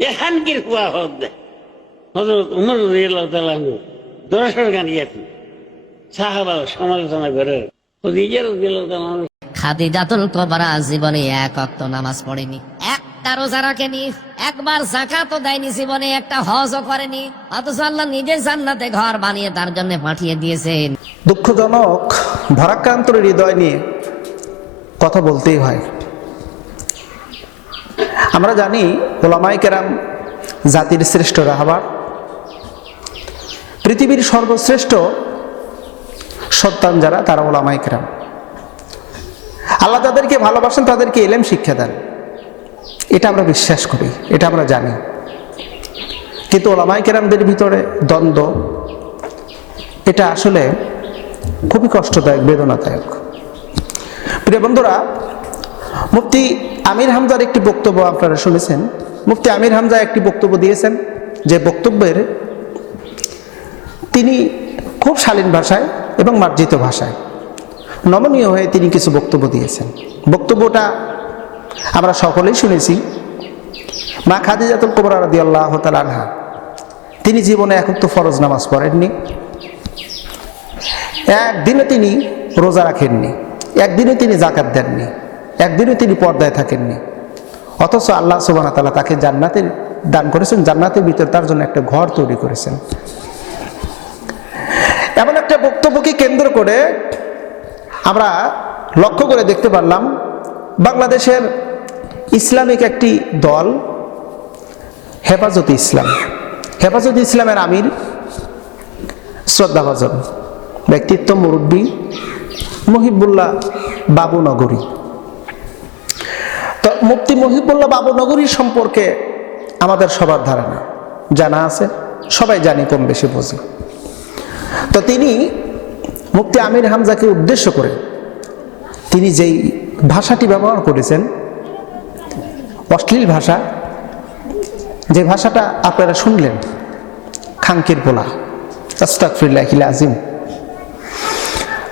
এখানকার হুয়া হক দেয় হজরত উমর রাদিয়াল্লাহু দর্শন গান সাহাবা সমালোচনা করে রাদিয়াল্লাহু খাদিজাতুল কোবরা জীবনে এক অক্ত নামাজ পড়েনি। একটা রোজা রাখেনি একবার জাকাতও দেয়নি জীবনে একটা হজও করেনি। অথচ আল্লাহ নিজে জান্নাতে ঘর বানিয়ে তার জন্য পাঠিয়ে দিয়েছেন। দুঃখজনক ভারাক্রান্ত হৃদয় নিয়ে কথা বলতেই হয়। আমরা জানি ওলামাই কেরাম জাতির শ্রেষ্ঠ রাহাবার পৃথিবীর সর্বশ্রেষ্ঠ সন্তান যারা, তারা ওলামাই কেরাম। আল্লাহ তাদেরকে ভালোবাসেন, তাদেরকে এলেম শিক্ষা দেন। এটা আমরা বিশ্বাস করি, এটা আমরা জানি। কিন্তু ওলামাই কেরামদের ভিতরে দ্বন্দ্ব, এটা আসলে খুবই কষ্টদায়ক, বেদনাদায়ক। প্রিয় বন্ধুরা, মুফতি আমির হামজার একটি বক্তব্য আপনারা শুনেছেন। মুফতি আমির হামজা একটি বক্তব্য দিয়েছেন যে বক্তব্যের তিনি খুব শালীন ভাষায় এবং মার্জিত ভাষায় নমনীয় হয়ে তিনি কিছু বক্তব্য দিয়েছেন। বক্তব্যটা আমরা সকলেই শুনেছি। মা খাদিজাতুল কোবরা রাদি আল্লাহ আনহা, তিনি জীবনে একক তো ফরজ নামাজ পড়েননি। একদিনে তিনি রোজা রাখেননি। একদিনে তিনি জাকাত দেননি। একদিনে তিনি পর্দায় থাকেননি। অথচ আল্লাহ সুবান তালা তাকে জান্নাতের দান করেছেন, জান্নাতের ভিতরে তার জন্য একটা ঘর তৈরি করেছেন। এমন একটা বক্তব্যকে কেন্দ্র করে আমরা লক্ষ্য করে দেখতে পারলাম, বাংলাদেশের ইসলামিক একটি দল, হেফাজত ইসলাম। হেফাজত ইসলামের আমির শ্রদ্ধাভাজন, ব্যক্তিত্ব মুরব্বী মহিবুল্লাহ বাবু নগরী। তো মুফতি মহিবুল্লাহ বাবু নগরী সম্পর্কে আমাদের সবার ধারণা। জানা আছে? সবাই জানি কম বেশি বুঝি। তো তিনি মুফতি আমির হামজাকে উদ্দেশ্য করে তিনি যেই ভাষাটি ব্যবহার করেছেন, অশ্লীল ভাষা, যে ভাষাটা আপনারা শুনলেন খাঙ্কির পোলা আজিম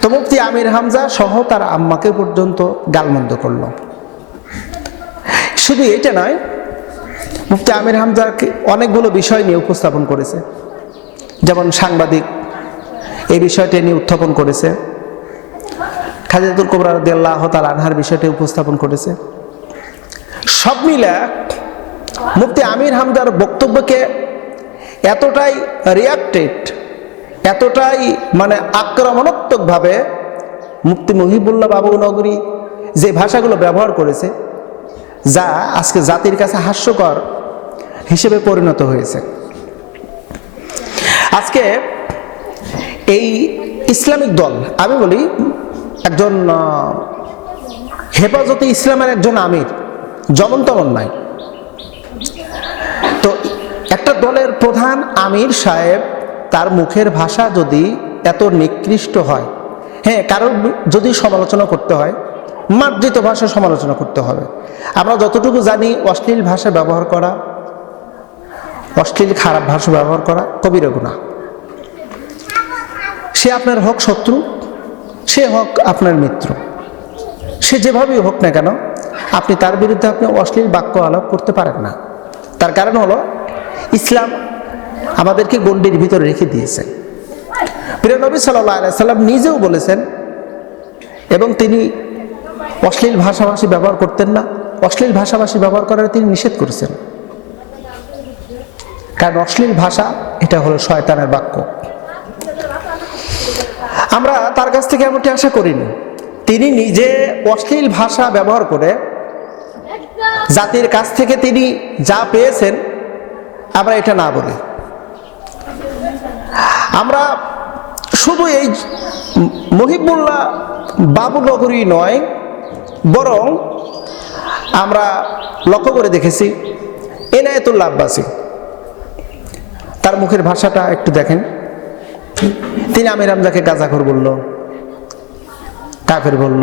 তো মুফতি আমির হামজা সহ তার আম্মাকে পর্যন্ত গালমন্দ করল। শুধু এটা নয়, মুফতি আমির হামজাকে অনেকগুলো বিষয় নিয়ে উপস্থাপন করেছে। যেমন সাংবাদিক, এই বিষয়টি নিয়ে উত্থাপন করেছে। খাজিদুল কোবরা আল্লাহ তাল আনহার বিষয়টি উপস্থাপন করেছে। সব মিলে মুফতি আমির হামজার বক্তব্যকে এতটাই রিয়াক্টেড এতটাই মানে আক্রমণাত্মকভাবে মুফতি মহিবুল্লাহ বাবু নগরী যে ভাষাগুলো ব্যবহার করেছে যা আজকে জাতির কাছে হাস্যকর হিসেবে পরিণত হয়েছে। আজকে এই ইসলামিক দল, আমি বলি একজন হেফাজতে ইসলামের একজন আমির যেমন তেমন নাই তো একটা দলের প্রধান আমির সাহেব, তার মুখের ভাষা যদি এত নিকৃষ্ট হয় হ্যাঁ কারোর যদি সমালোচনা করতে হয় মার্জিত ভাষা সমালোচনা করতে হবে। আমরা যতটুকু জানি, অশ্লীল ভাষা ব্যবহার করা, অশ্লীল খারাপ ভাষা ব্যবহার করা কবির গুণা সে আপনার হোক শত্রু, সে হোক আপনার মিত্র। সে যেভাবেই হোক না কেন, আপনি তার বিরুদ্ধে আপনি অশ্লীল বাক্য আলাপ করতে পারেন না। তার কারণ হলো, ইসলাম আমাদেরকে গণ্ডির ভিতরে রেখে দিয়েছে। প্রিয় নবী সাল্লাহ সাল্লাম নিজেও বলেছেন, এবং তিনি অশ্লীল ভাষাভাষী ব্যবহার করতেন না। অশ্লীল ভাষাভাষী ব্যবহার করার তিনি নিষেধ করেছেন। কারণ অশ্লীল ভাষা, এটা হলো শয়তানের বাক্য। আমরা তার কাছ থেকে এমনটি আশা করিনি। তিনি নিজে অশ্লীল ভাষা ব্যবহার করে জাতির কাছ থেকে তিনি যা পেয়েছেন, আমরা এটা না বলি। আমরা শুধু এই মহিবুল্লাহ বাবু নগরী নয় বরং আমরা লক্ষ্য করে দেখেছি, এনায়েতুল্লাহ আব্বাসী, তার মুখের ভাষাটা একটু দেখেন। তিনি আমির আমজাকে গাজাখর বলল, কাফের বলল।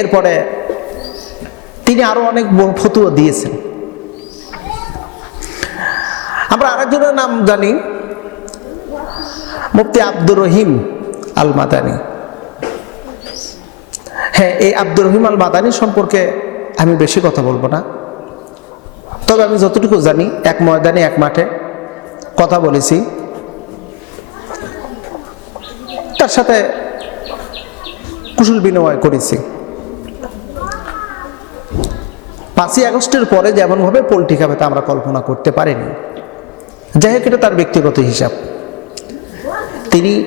এরপরে তিনি আরও অনেক ফতুয়া দিয়েছেন। আমরা আরেকজনের নাম জানি, মুফতি আব্দুর রহিম আল মাদানি হ্যাঁ এই আব্দুর রহিম মাদানি সম্পর্কে আমি বেশি কথা বলব না। তবে আমি যতটুকু জানি, এক ময়দানে, এক মাঠে কথা বলেছি। তার সাথে কুশল বিনিময় করেছি। পাঁচই আগস্টের পরে যেমনভাবে পোলট্রি খাবে, তা আমরা কল্পনা করতে পারিনি। যাই হোক, এটা তার ব্যক্তিগত হিসাব। তিনি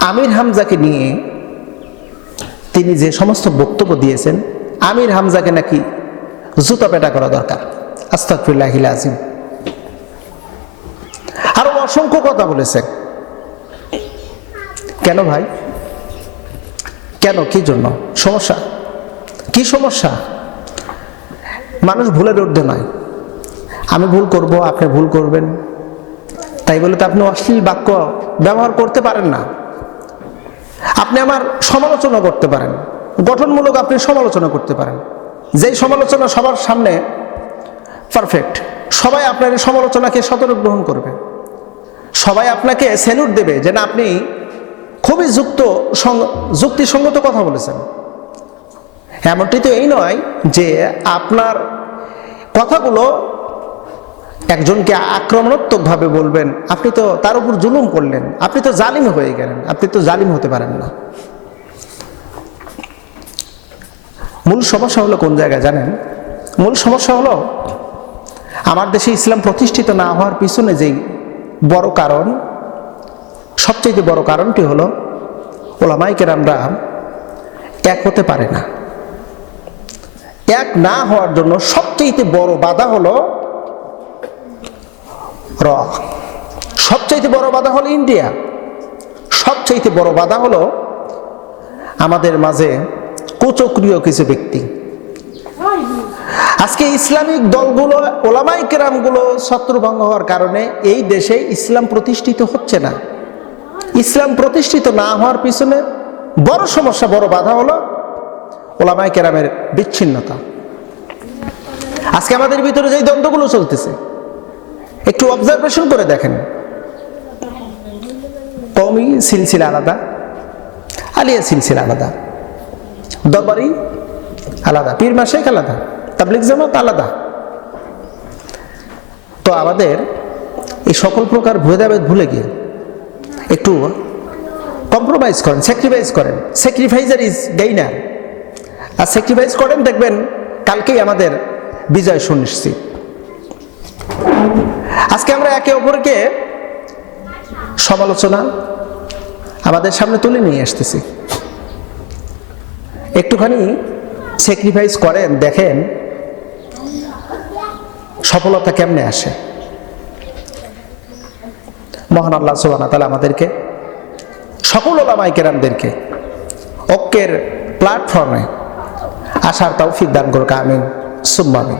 আমির হামজাকে নিয়ে তিনি যে সমস্ত বক্তব্য দিয়েছেন, আমির হামজাকে নাকি জুতা পেটা করা দরকার। আস্তাকফিল্লাহিল আজিম আরও অসংখ্য কথা বলেছেন। কেন ভাই? কেন? কি জন্য? সমস্যা? কি সমস্যা? মানুষ ভুলের ঊর্ধ্বে নয়। আমি ভুল করব, আপনি ভুল করবেন। তাই বলে তো আপনি অশ্লীল বাক্য ব্যবহার করতে পারেন না। আপনি আমার সমালোচনা করতে পারেন। গঠনমূলক আপনি সমালোচনা করতে পারেন। যেই সমালোচনা সবার সামনে পারফেক্ট সবাই আপনার এই সমালোচনাকে সতর্ক গ্রহণ করবে। সবাই আপনাকে স্যালুট দেবে যেন আপনি খুবই যুক্ত যুক্তিসঙ্গত কথা বলেছেন। এমনটি তো এই নয় যে আপনার কথাগুলো একজনকে আক্রমণাত্মকভাবে বলবেন, আপনি তো তার উপর জুলুম করলেন, আপনি তো জালিম হয়ে গেলেন, আপনি তো জালিম হতে পারেন না। মূল সমস্যা হলো কোন জায়গায় জানেন? মূল সমস্যা হলো আমার দেশে ইসলাম প্রতিষ্ঠিত না হওয়ার পিছনে যেই বড় কারণ সবচেয়ে বড় কারণটি হলো ওলামাইকের আমরা এক হতে পারে না। এক না হওয়ার জন্য সবচেয়ে বড় বাধা হলো র সবচাইতে বড় বাধা হলো ইন্ডিয়া। সবচাইতে বড় বাধা হলো আমাদের মাঝে কুচক্রিয় কিছু ব্যক্তি। আজকে ইসলামিক দলগুলো ওলামাই কেরামগুলো শত্রুভঙ্গ হওয়ার কারণে এই দেশে ইসলাম প্রতিষ্ঠিত হচ্ছে না। ইসলাম প্রতিষ্ঠিত না হওয়ার পিছনে বড় সমস্যা, বড় বাধা হলো ওলামাই কেরামের বিচ্ছিন্নতা। আজকে আমাদের ভিতরে যেই দ্বন্দ্বগুলো চলতেছে একটু অবজারভেশন করে দেখেন। কৌমি সিলসিলা আলাদা, আলিয়া সিলসিলা আলাদা। দরবারি আলাদা, পীর মাসেক আলাদা তাবলিক জামাত আলাদা। তো আমাদের এই সকল প্রকার ভেদাভেদ ভুলে গিয়ে একটু কম্প্রোমাইজ করেন স্যাক্রিফাইস করেন। স্যাক্রিফাইজার ইজ গেইনার আর স্যাক্রিফাইস করেন, দেখবেন কালকেই আমাদের বিজয় সুনিশ্চিত। আজকে আমরা একে অপরকে সমালোচনা আমাদের সামনে তুলে নিয়ে আসতেছি। একটুখানি স্যাক্রিফাইস করেন, দেখেন সফলতা কেমনে আসে। মহান আল্লাহ সুবাহ তালা আমাদেরকে, সকল ওলামাই কেরামদেরকে ঐক্যের প্ল্যাটফর্মে আসার তৌফিক দান করুক, আমিন। সুম্মামিন